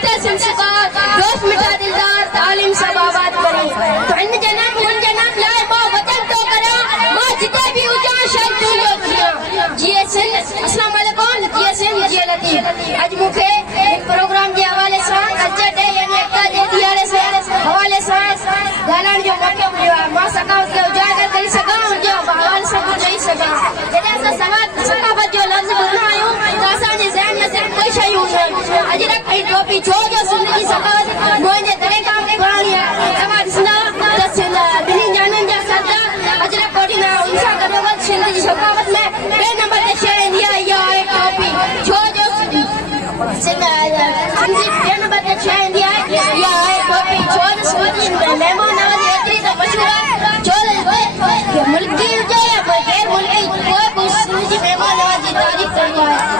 मुतसिम शिकार दोस्त मिठा दिलदार तालीम सब आबाद करें। तो इन जनाब लाए माँ वतन तो करा माँ जिते भी उजा शर तू यो किया जिए सिंध अस्सलाम वालेकुम जिए सिंध जिए लतीफ। आज मुखे एक प्रोग्राम के हवाले से अज डे यानी एकता जे दिहाड़े से हवाले से गालण जो मौको मिलियो आहे। मां सकावत के उजागर करी सघां जो हवाले से कुछ चई सघां। जॾहिं असां सकावत जो लफ़्ज़ ॿुधंदा आहियूं त असांजे ज़हन में सिर्फ़ कोई शइ हूंदी आहे अजरक ऐं टोपी छो जो सिंध जी सकावत मुंहिंजे तरीक़ा में घुराणी आहे। तव्हां ॾिसंदा त ॿिन्ही जाननि जा सरदार अजरक कोठींदा उनसां गॾोगॾु सिंध जी सकावत में ॿिए नंबर ते शइ ईंदी आहे इहा आहे टोपी। छो जो सिंध जी ॿिए नंबर ते शइ ईंदी आहे इहा आहे टोपी। छो जो सिंध जी महिमान नवाज़ी एतिरी त मशहूरु आहे छो मुल्की हुजे या गैर मुल्की कोई बि सिंध जी महिमान नवाज़ी तारीफ़ कंदो आहे।